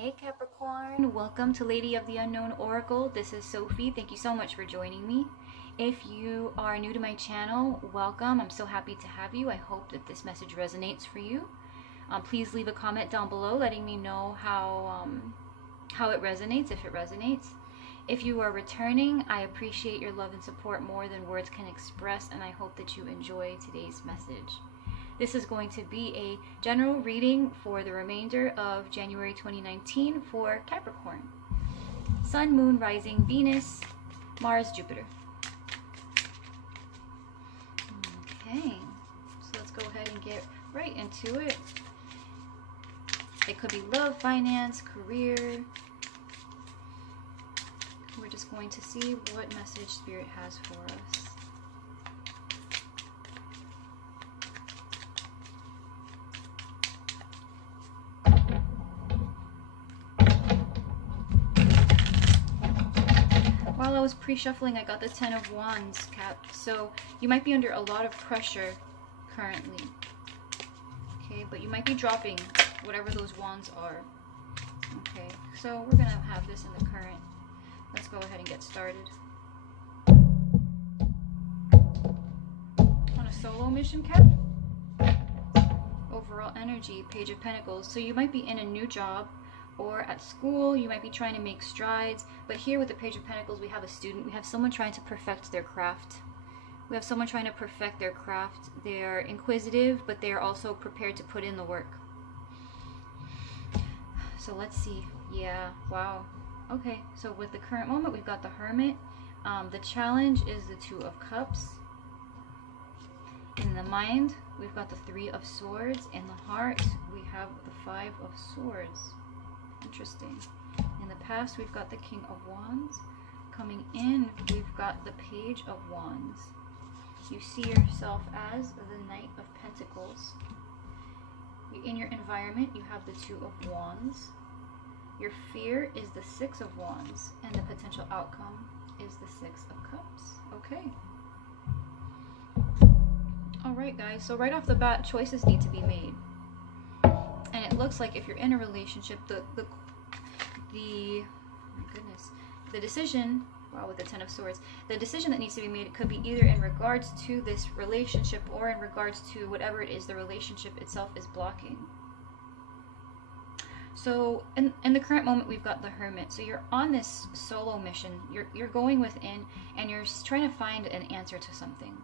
Hey Capricorn, welcome to Lady of the Unknown Oracle. This is Sophie. Thank you so much for joining me. If you are new to my channel, welcome. I'm so happy to have you. I hope that this message resonates for you. Please leave a comment down below letting me know how it resonates, if it resonates. If you are returning, I appreciate your love and support more than words can express, and I hope that you enjoy today's message. This is going to be a general reading for the remainder of January 2019 for Capricorn. Sun, Moon, Rising, Venus, Mars, Jupiter. Okay, so let's go ahead and get right into it. It could be love, finance, career. We're just going to see what message Spirit has for us. While I was pre-shuffling, I got the 10 of Wands, Cap. So you might be under a lot of pressure currently. Okay, but you might be dropping whatever those wands are. Okay, so we're going to have this in the current. Let's go ahead and get started. On a solo mission, Cap? Overall energy, Page of Pentacles. So you might be in a new job, or at school, you might be trying to make strides. But here with the Page of Pentacles, we have a student. We have someone trying to perfect their craft. We have someone trying to perfect their craft. They're inquisitive, but they're also prepared to put in the work. So let's see. Yeah, wow. Okay, so with the current moment, we've got the Hermit. The challenge is the Two of Cups. In the mind, we've got the Three of Swords. In the heart, we have the Five of Swords. Interesting. In the past, we've got the King of Wands. Coming in, we've got the Page of Wands. You see yourself as the Knight of Pentacles. In your environment, you have the Two of Wands. Your fear is the Six of Wands, and the potential outcome is the Six of Cups. Okay. All right, guys. So right off the bat, choices need to be made. And it looks like if you're in a relationship, the decision, wow, with the Ten of Swords, the decision that needs to be made, it could be either in regards to this relationship or in regards to whatever it is the relationship itself is blocking. So in the current moment, we've got the Hermit. So you're on this solo mission. You're going within and you're trying to find an answer to something.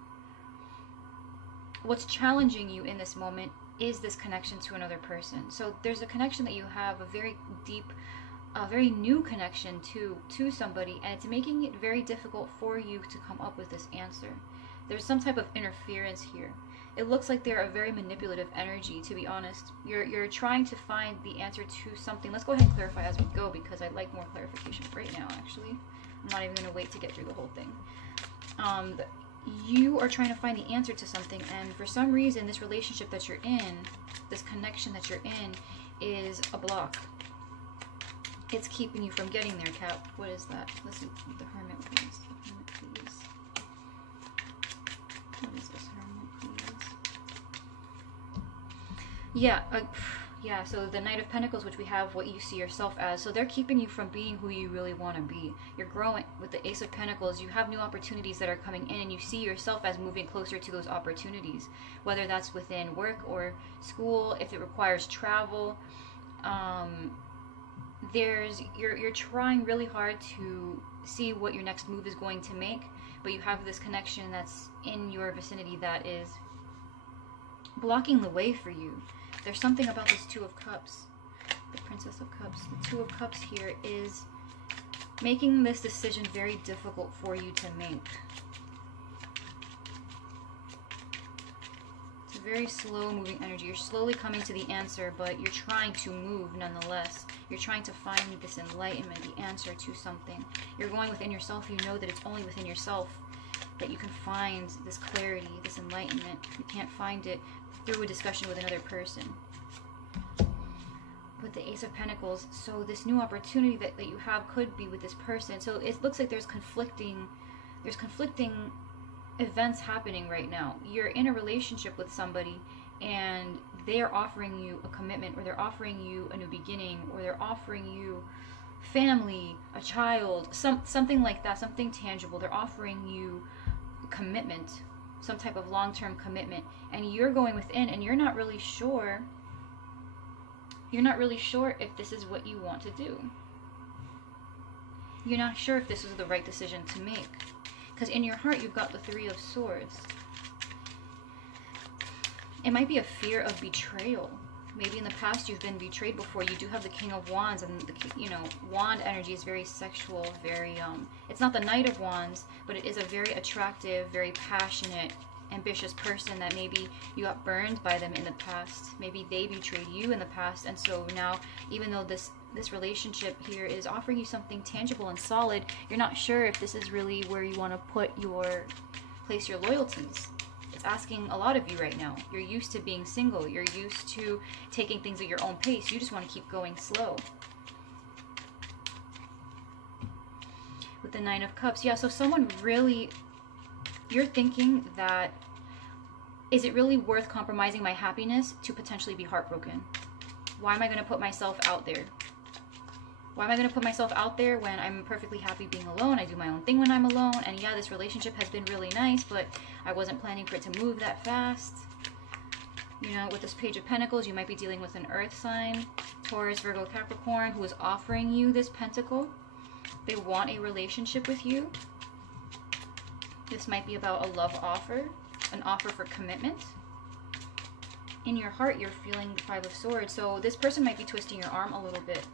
What's challenging you in this moment is this connection to another person. So there's a connection that you have, a very deep, a very new connection to somebody, and it's making it very difficult for you to come up with this answer. There's some type of interference here. It looks like they're a very manipulative energy, to be honest. You're trying to find the answer to something. Let's go ahead and clarify as we go, because I'd like more clarification right now, actually. I'm not even going to wait to get through the whole thing. You are trying to find the answer to something, and for some reason, this relationship that you're in, this connection that you're in, is a block. It's keeping you from getting there, Cap. What is that? Listen, the Hermit, please. The Hermit, please. What is this, Hermit, please? Yeah, so the Knight of Pentacles, which we have what you see yourself as. So they're keeping you from being who you really want to be. You're growing. With the Ace of Pentacles, you have new opportunities that are coming in, and you see yourself as moving closer to those opportunities. Whether that's within work or school, if it requires travel. You're trying really hard to see what your next move is going to make, but you have this connection that's in your vicinity that is blocking the way for you. There's something about this Two of Cups, the Princess of Cups. The Two of Cups here is making this decision very difficult for you to make. It's a very slow moving energy. You're slowly coming to the answer, but you're trying to move nonetheless. You're trying to find this enlightenment, the answer to something. You're going within yourself. You know that it's only within yourself that you can find this clarity, this enlightenment. You can't find it through a discussion with another person. With the Ace of Pentacles, so this new opportunity that you have could be with this person. So it looks like there's conflicting events happening right now. You're in a relationship with somebody, and they are offering you a commitment, or they're offering you a new beginning, or they're offering you family, a child, something like that, something tangible. They're offering you commitment, some type of long-term commitment, and you're going within and you're not really sure if this is what you want to do. You're not sure if this is the right decision to make, because in your heart you've got the Three of Swords. It might be a fear of betrayal. Maybe in the past you've been betrayed before. You do have the King of Wands, and the, you know, Wand energy is very sexual, very it's not the Knight of Wands, but it is a very attractive, very passionate, ambitious person that maybe you got burned by them in the past. Maybe they betrayed you in the past, and so now, even though this relationship here is offering you something tangible and solid, you're not sure if this is really where you want to place your loyalties. It's asking a lot of you right now. You're used to being single. You're used to taking things at your own pace. You just want to keep going slow. With the Nine of Cups, yeah, so someone really, you're thinking that, is it really worth compromising my happiness to potentially be heartbroken? Why am I going to put myself out there? Why am I going to put myself out there when I'm perfectly happy being alone? I do my own thing when I'm alone. And yeah, this relationship has been really nice, but I wasn't planning for it to move that fast. You know, with this Page of Pentacles, you might be dealing with an earth sign, Taurus, Virgo, Capricorn, who is offering you this pentacle. They want a relationship with you. This might be about a love offer, an offer for commitment. In your heart, you're feeling the Five of Swords. So this person might be twisting your arm a little bit.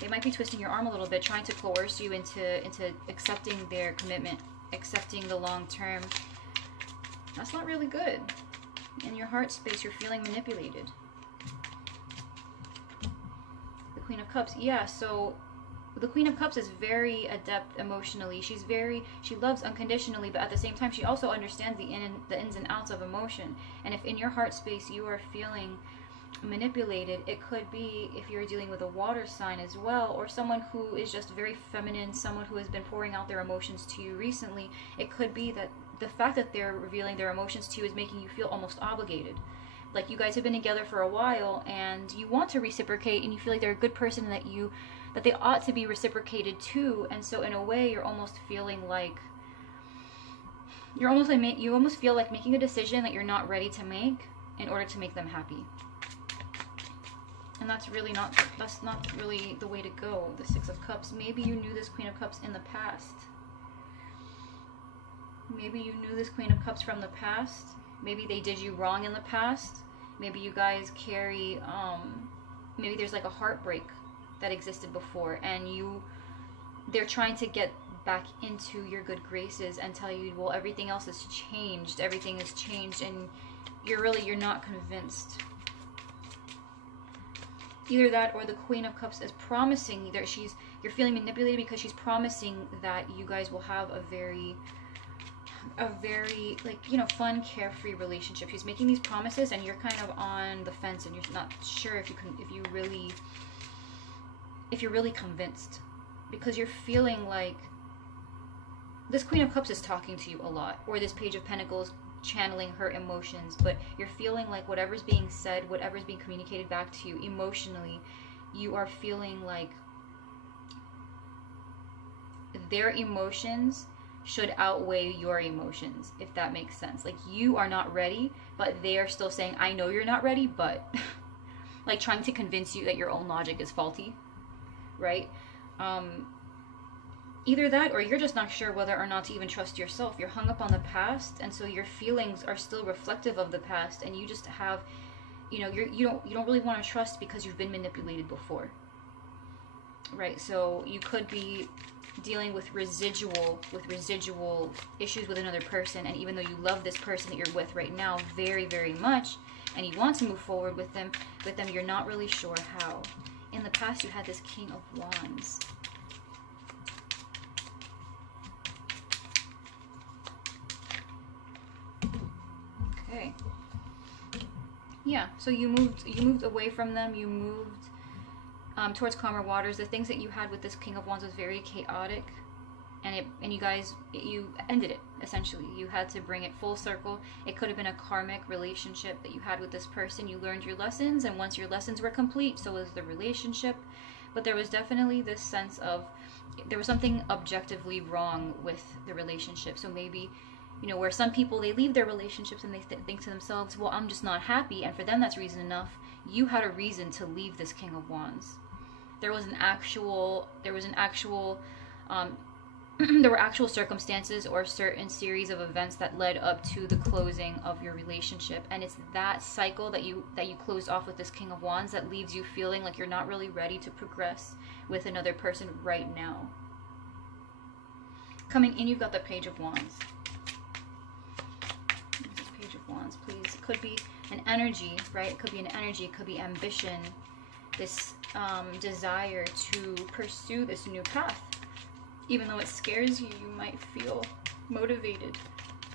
They might be twisting your arm a little bit, trying to coerce you into accepting their commitment, accepting the long term. That's not really good. In your heart space, you're feeling manipulated. The Queen of Cups, yeah, so the Queen of Cups is very adept emotionally. She loves unconditionally, but at the same time, she also understands the ins and outs of emotion. And if in your heart space you are feeling manipulated, it could be if you're dealing with a water sign as well, or someone who is just very feminine, someone who has been pouring out their emotions to you recently. It could be that the fact that they're revealing their emotions to you is making you feel almost obligated. Like you guys have been together for a while and you want to reciprocate, and you feel like they're a good person that they ought to be reciprocated to, and so in a way you're almost feeling like you almost feel like making a decision that you're not ready to make in order to make them happy. And that's not really the way to go. The Six of Cups. Maybe you knew this Queen of Cups in the past. Maybe you knew this Queen of Cups from the past. Maybe they did you wrong in the past. Maybe you guys carry, maybe there's like a heartbreak that existed before, and they're trying to get back into your good graces and tell you, well, everything else has changed. Everything has changed, and you're not convinced. Either that, or the Queen of Cups is promising that you're feeling manipulated because she's promising that you guys will have a very like, you know, fun, carefree relationship. She's making these promises and you're kind of on the fence and you're not sure if you're really convinced, because you're feeling like this Queen of Cups is talking to you a lot, or this Page of Pentacles channeling her emotions, but you're feeling like whatever's being said, whatever's being communicated back to you emotionally, you are feeling like their emotions should outweigh your emotions, if that makes sense. Like, you are not ready, but they are still saying, I know you're not ready, but like trying to convince you that your own logic is faulty, right? Either that, or you're just not sure whether or not to even trust yourself. You're hung up on the past, and so your feelings are still reflective of the past, and you just have, you know, you don't really want to trust because you've been manipulated before, right? So you could be dealing with residual issues with another person, and even though you love this person that you're with right now very, very much, and you want to move forward with them, you're not really sure how. In the past, you had this King of Wands. Okay. Yeah, so you moved away from them. You moved towards calmer waters. The things that you had with this King of Wands was very chaotic. and you ended it. Essentially, you had to bring it full circle. It could have been a karmic relationship that you had with this person. You learned your lessons, and once your lessons were complete, so was the relationship. But there was definitely this sense of there was something objectively wrong with the relationship. So maybe, you know, where some people, they leave their relationships and they think to themselves, well, I'm just not happy, and for them that's reason enough. You had a reason to leave this King of Wands. There was an actual there were actual circumstances or certain series of events that led up to the closing of your relationship, and it's that cycle that you closed off with this King of Wands that leaves you feeling like you're not really ready to progress with another person right now. Coming in, you've got the Page of Wands. This is Page of Wands, please. It could be an energy, right? It could be an energy, it could be ambition, this desire to pursue this new path. Even though it scares you, you might feel motivated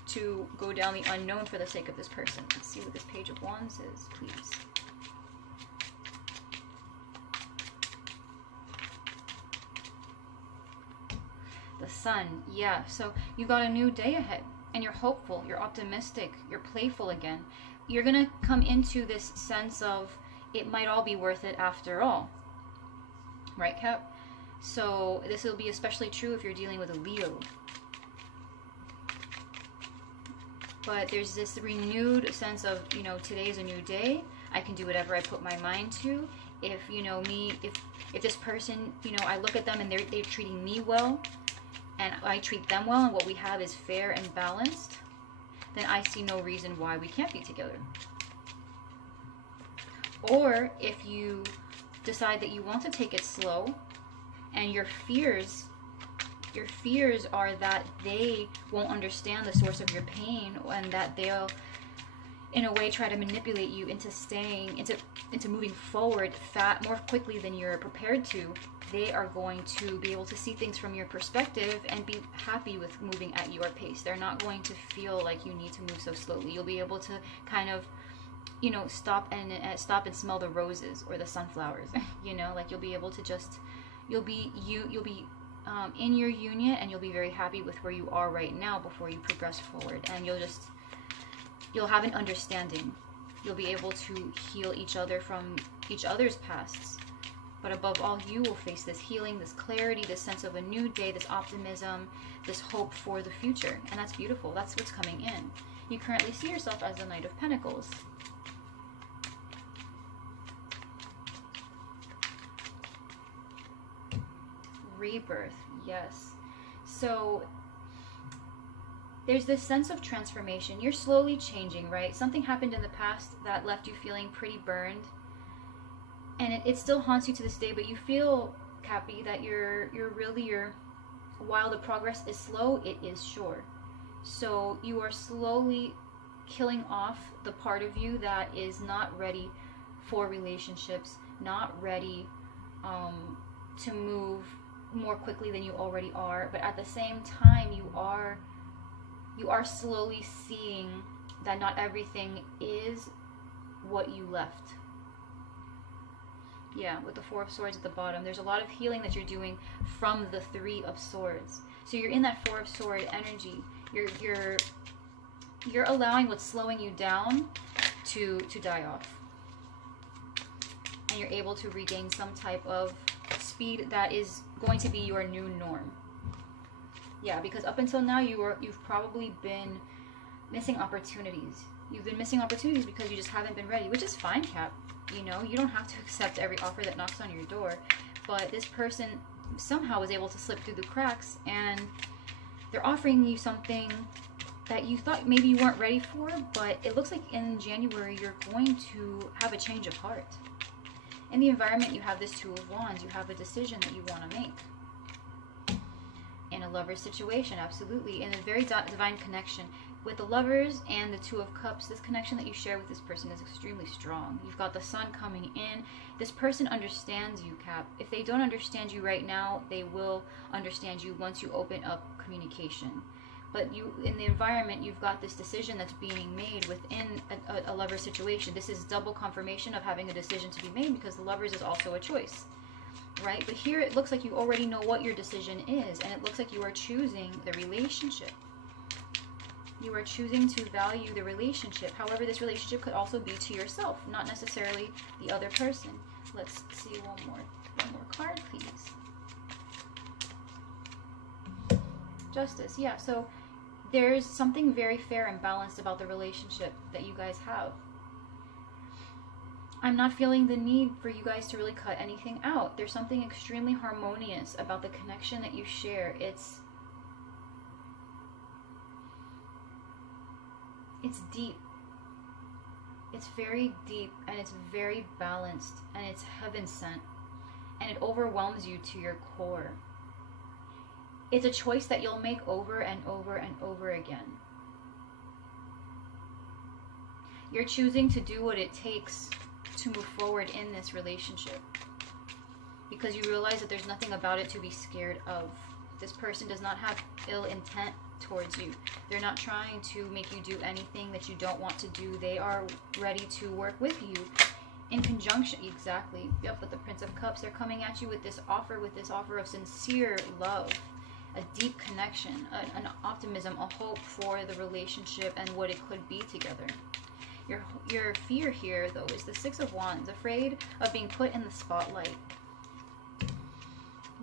to go down the unknown for the sake of this person. Let's see what this Page of Wands is, please. The Sun, yeah. So you've got a new day ahead, and you're hopeful, you're optimistic, you're playful again. You're gonna come into this sense of it might all be worth it after all. Right, Cap? So this will be especially true if you're dealing with a Leo. But there's this renewed sense of, you know, today is a new day. I can do whatever I put my mind to. If, you know, if this person, you know, I look at them and they're treating me well, and I treat them well, and what we have is fair and balanced, then I see no reason why we can't be together. Or if you decide that you want to take it slow, and your fears are that they won't understand the source of your pain, and that they'll in a way try to manipulate you into staying, into moving forward more quickly than you're prepared to, they are going to be able to see things from your perspective and be happy with moving at your pace. They're not going to feel like you need to move so slowly. You'll be able to kind of, you know, stop and smell the roses or the sunflowers. You know, like you'll be able to just, you'll be in your union, and you'll be very happy with where you are right now before you progress forward. And you'll have an understanding. You'll be able to heal each other from each other's pasts. But above all, you will face this healing, this clarity, this sense of a new day, this optimism, this hope for the future. And that's beautiful. That's what's coming in. You currently see yourself as the Knight of Pentacles. Rebirth, yes. So there's this sense of transformation. You're slowly changing, right? Something happened in the past that left you feeling pretty burned, and it still haunts you to this day, but you feel, Cappy, that you're while the progress is slow, it is sure. So you are slowly killing off the part of you that is not ready for relationships, not ready to move more quickly than you already are, but at the same time you are slowly seeing that not everything is what you left. Yeah, with the Four of Swords at the bottom, there's a lot of healing that you're doing from the Three of Swords. So you're in that Four of Swords energy. You're allowing what's slowing you down to die off, and you're able to regain some type of speed that is going to be your new norm. Yeah, because up until now you've probably been missing opportunities. You've been missing opportunities because you just haven't been ready, which is fine, Cap. You know, you don't have to accept every offer that knocks on your door, but this person somehow was able to slip through the cracks, and they're offering you something that you thought maybe you weren't ready for, but it looks like in January you're going to have a change of heart. In the environment, you have this Two of Wands. You have a decision that you want to make. In a lover's situation, absolutely. In a very divine connection. With the Lovers and the Two of Cups, this connection that you share with this person is extremely strong. You've got the Sun coming in. This person understands you, Cap. If they don't understand you right now, they will understand you once you open up communication. But you, in the environment, you've got this decision that's being made within a lover situation. This is double confirmation of having a decision to be made, because the Lovers is also a choice. right? But here it looks like you already know what your decision is, and it looks like you are choosing the relationship. You are choosing to value the relationship. However, this relationship could also be to yourself, not necessarily the other person. Let's see one more card, please. Justice. Yeah, so there's something very fair and balanced about the relationship that you guys have. I'm not feeling the need for you guys to really cut anything out. There's something extremely harmonious about the connection that you share. It's deep. It's very deep, and it's very balanced, and it's heaven sent, and it overwhelms you to your core. It's a choice that you'll make over and over and over again. You're choosing to do what it takes to move forward in this relationship, because you realize that there's nothing about it to be scared of. This person does not have ill intent towards you. They're not trying to make you do anything that you don't want to do. They are ready to work with you in conjunction. Exactly. Yep, with the Prince of Cups, they're coming at you with this offer of sincere love, a deep connection, an optimism, a hope for the relationship and what it could be together. Your fear here, though, is the Six of Wands, afraid of being put in the spotlight.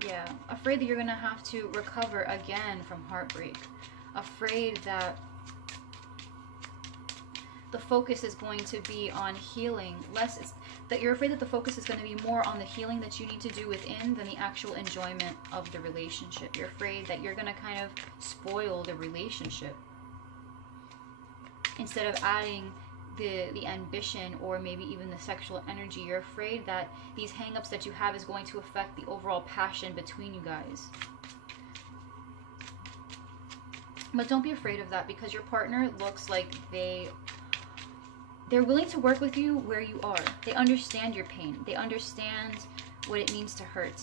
Yeah, afraid that you're going to have to recover again from heartbreak. Afraid that the focus is going to be on healing. That you're afraid that the focus is going to be more on the healing that you need to do within than the actual enjoyment of the relationship. You're afraid that you're going to kind of spoil the relationship instead of adding the ambition or maybe even the sexual energy. You're afraid that these hang-ups that you have is going to affect the overall passion between you guys. But don't be afraid of that, because your partner looks like they're willing to work with you where you are. They understand your pain. They understand what it means to hurt.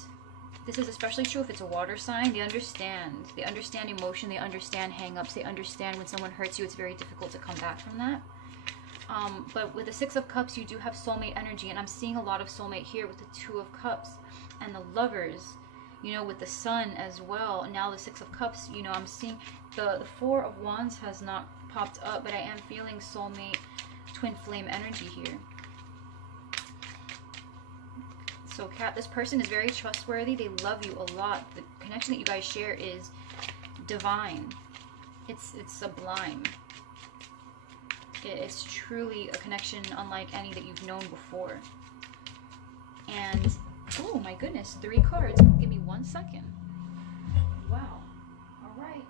This is especially true if it's a water sign. They understand. They understand emotion. They understand hang-ups. They understand when someone hurts you, it's very difficult to come back from that. But with the Six of Cups, you do have soulmate energy, and I'm seeing a lot of soulmate here with the Two of Cups and the Lovers, you know, with the Sun as well. And now the Six of Cups, you know, I'm seeing the Four of Wands has not popped up, but I am feeling soulmate twin flame energy here. So Cat, this person is very trustworthy. They love you a lot. The connection that you guys share is divine. It's sublime. It's truly a connection unlike any that you've known before. And, oh my goodness, 3 cards. Give me 1 second. Wow. All right.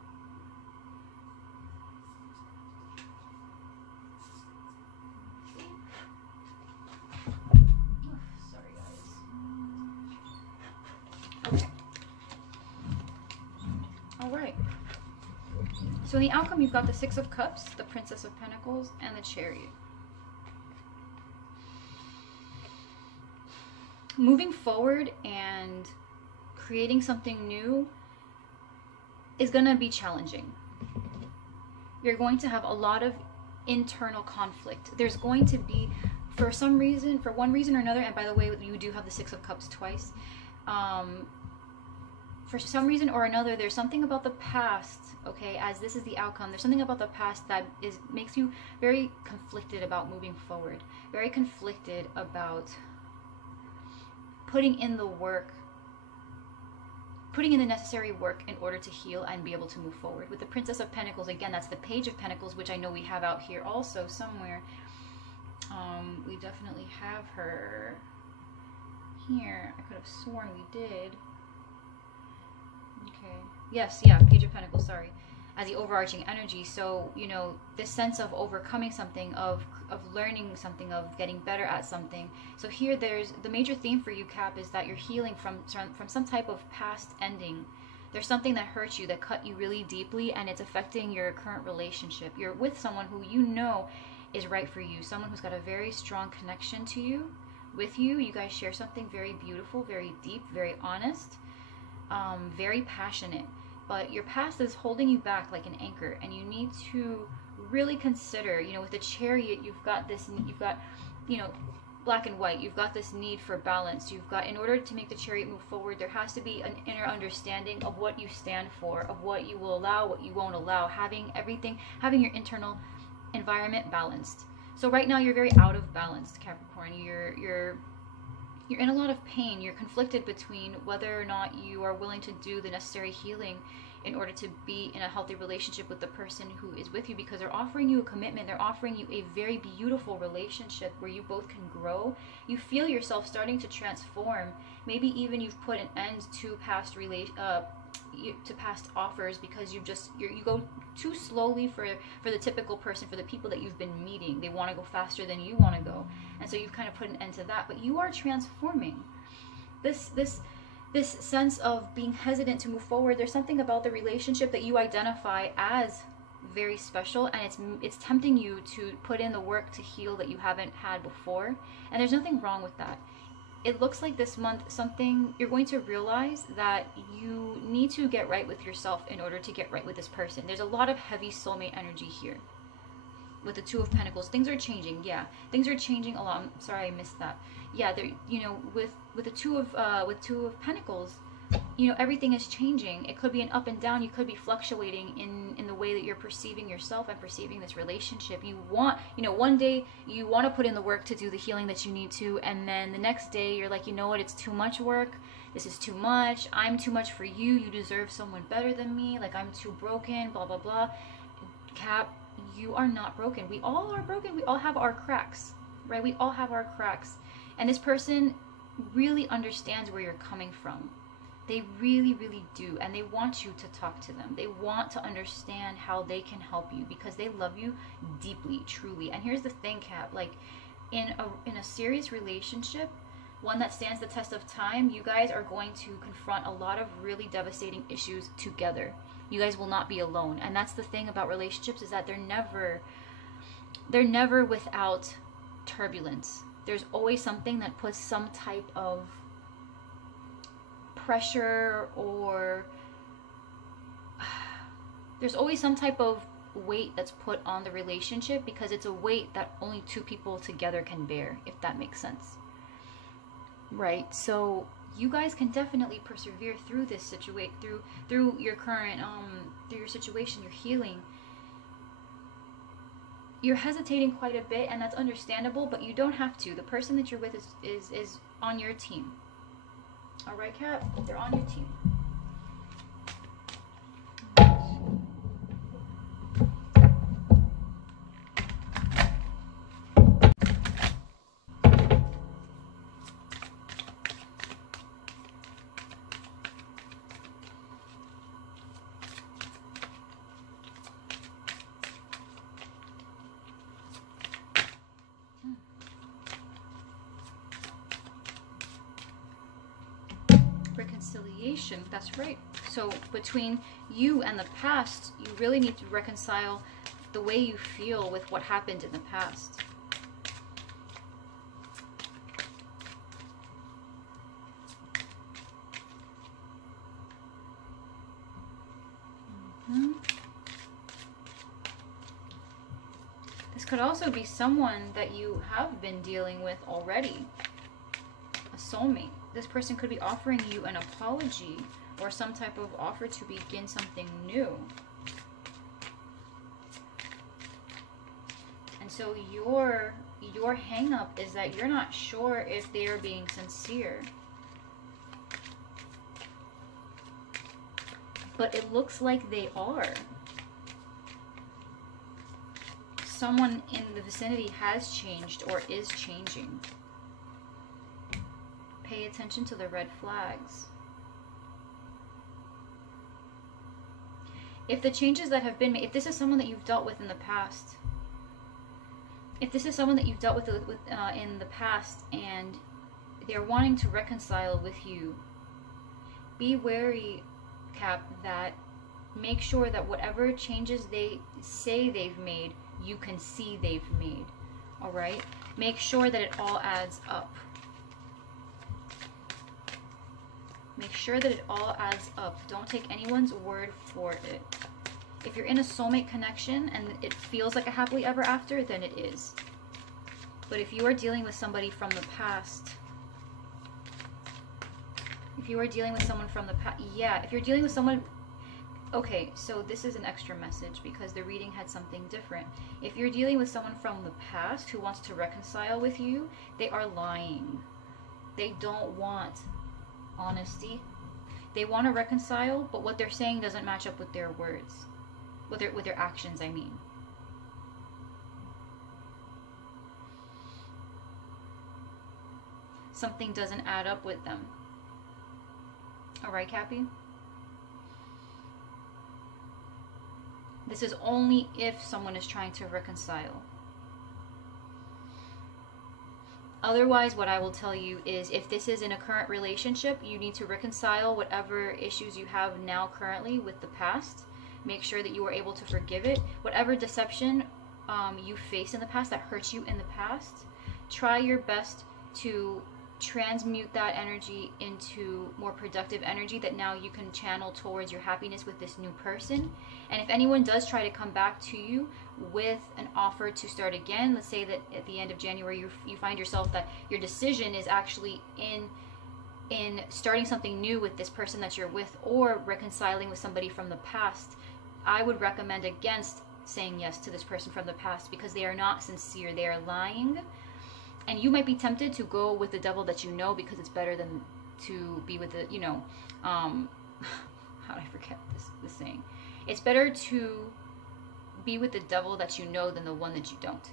Sorry, guys. Okay. All right. So in the outcome, you've got the Six of Cups, the Princess of Pentacles, and the Chariot. Moving forward and creating something new is going to be challenging. You're going to have a lot of internal conflict. There's going to be, for one reason or another, and by the way, you do have the Six of Cups twice. For some reason or another, there's something about the past, okay, as this is the outcome, there's something about the past that makes you very conflicted about moving forward, very conflicted about putting in the work, putting in the necessary work in order to heal and be able to move forward. With the Princess of Pentacles, again, that's the Page of Pentacles, which I know we have out here also somewhere. We definitely have her here. I could have sworn we did. Okay. Yes, yeah, Page of Pentacles, sorry. As the overarching energy. So, you know, this sense of overcoming something, of learning something, of getting better at something. So here there's the major theme for you, Cap, is that you're healing from some type of past ending. There's something that hurt you, that cut you really deeply, and it's affecting your current relationship. You're with someone who you know is right for you, someone who's got a very strong connection to you, with you. You guys share something very beautiful, very deep, very honest. Very passionate, but your past is holding you back like an anchor, and you need to really consider, you know, with the Chariot, you've got, you know, black and white. You've got this need for balance. You've got, in order to make the Chariot move forward, there has to be an inner understanding of what you stand for, of what you will allow, what you won't allow, having your internal environment balanced. So right now you're very out of balance, Capricorn. You're in a lot of pain. You're conflicted between whether or not you are willing to do the necessary healing in order to be in a healthy relationship with the person who is with you, because they're offering you a commitment. They're offering you a very beautiful relationship where you both can grow. You feel yourself starting to transform. Maybe even you've put an end to past offers because you go too slowly for the typical person, for the people that you've been meeting. They want to go faster than you want to go, and so you've kind of put an end to that. But you are transforming. This sense of being hesitant to move forward, there's something about the relationship that you identify as very special, and it's tempting you to put in the work to heal that you haven't had before, and there's nothing wrong with that. It looks like this month you're going to realize that you need to get right with yourself in order to get right with this person. There's a lot of heavy soulmate energy here. With the Two of Pentacles, things are changing. Yeah, things are changing a lot. I'm sorry, I missed that. Yeah, with the Two of Pentacles, everything is changing. It could be an up and down. You could be fluctuating in the way that you're perceiving yourself and perceiving this relationship. You want, one day you want to put in the work to do the healing that you need to, and then the next day you're like, you know what, it's too much work. This is too much. I'm too much for you. You deserve someone better than me. Like, I'm too broken. Blah blah blah. Cap, you are not broken. We all are broken. We all have our cracks, right? We all have our cracks. And this person really understands where you're coming from. They really, really do. And they want you to talk to them. They want to understand how they can help you because they love you deeply, truly. And here's the thing, Cap, like in a serious relationship, one that stands the test of time, you guys are going to confront a lot of really devastating issues together. You guys will not be alone. And that's the thing about relationships, is that they're never without turbulence. There's always something that puts some type of pressure, or there's always some type of weight that's put on the relationship, because it's a weight that only two people together can bear, if that makes sense. Right? So you guys can definitely persevere through this situation, through your current through your situation, your healing. You're hesitating quite a bit, and that's understandable, but you don't have to. The person that you're with is on your team. All right, Cap? They're on your team. Reconciliation, that's right. So between you and the past, you really need to reconcile the way you feel with what happened in the past. This could also be someone that you have been dealing with already, a soulmate. This person could be offering you an apology or some type of offer to begin something new. And so your hang up is that you're not sure if they are being sincere. But it looks like they are. Someone in the vicinity has changed or is changing. Pay attention to the red flags. If the changes that have been made, if this is someone that you've dealt with in the past, if this is someone that you've dealt with in the past and they're wanting to reconcile with you, be wary, Cap, that make sure that whatever changes they say they've made, you can see they've made. All right? Make sure that it all adds up. Make sure that it all adds up. Don't take anyone's word for it. If you're in a soulmate connection and it feels like a happily ever after, then it is. But if you are dealing with somebody from the past, if you are dealing with someone from the past, yeah, if you're dealing with someone, okay, so this is an extra message because the reading had something different. If you're dealing with someone from the past who wants to reconcile with you, they are lying. They don't want honesty. They want to reconcile, but what they're saying doesn't match up with their words, with their actions, I mean. Something doesn't add up with them. All right, Cappy? This is only if someone is trying to reconcile. Otherwise, what I will tell you is if this is in a current relationship, you need to reconcile whatever issues you have now currently with the past. Make sure that you are able to forgive it. Whatever deception you faced in the past that hurt you in the past, try your best to transmute that energy into more productive energy that now you can channel towards your happiness with this new person. And if anyone does try to come back to you with an offer to start again, let's say that at the end of January you find yourself that your decision is actually in starting something new with this person that you're with or reconciling with somebody from the past, I would recommend against saying yes to this person from the past because they are not sincere. They are lying. And you might be tempted to go with the devil that you know because it's better than to be with the, you know, how did I forget this saying? It's better to be with the devil that you know than the one that you don't.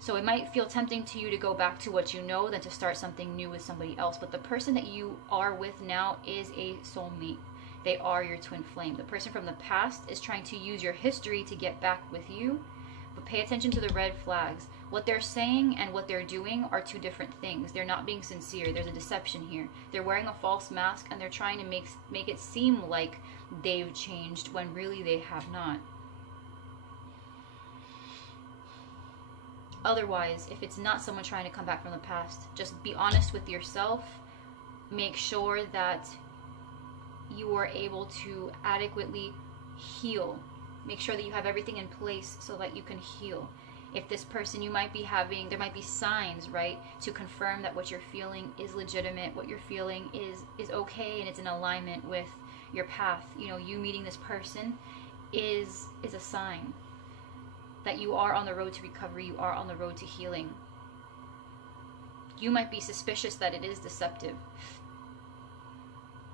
So it might feel tempting to you to go back to what you know than to start something new with somebody else. But the person that you are with now is a soulmate. They are your twin flame. The person from the past is trying to use your history to get back with you. But pay attention to the red flags. What they're saying and what they're doing are two different things. They're not being sincere. There's a deception here. They're wearing a false mask and they're trying to make it seem like they've changed when really they have not. Otherwise, if it's not someone trying to come back from the past, just be honest with yourself. Make sure that you are able to adequately heal. Make sure that you have everything in place so that you can heal. If this person you might be having, there might be signs, right, to confirm that what you're feeling is legitimate, what you're feeling is okay and it's in alignment with your path. You know, you meeting this person is a sign that you are on the road to recovery, you are on the road to healing. You might be suspicious that it is deceptive,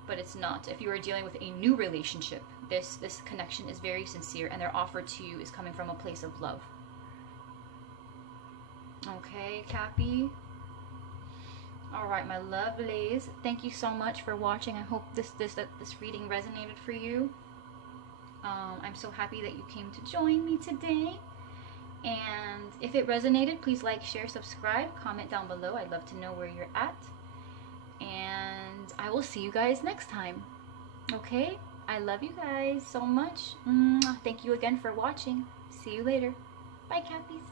but it's not. If you are dealing with a new relationship, this connection is very sincere and their offer to you is coming from a place of love. Okay, Cappy? Alright, my lovelies. Thank you so much for watching. I hope this reading resonated for you. I'm so happy that you came to join me today. And if it resonated, please like, share, subscribe, comment down below. I'd love to know where you're at. And I will see you guys next time. Okay? I love you guys so much. Thank you again for watching. See you later. Bye, Cappies.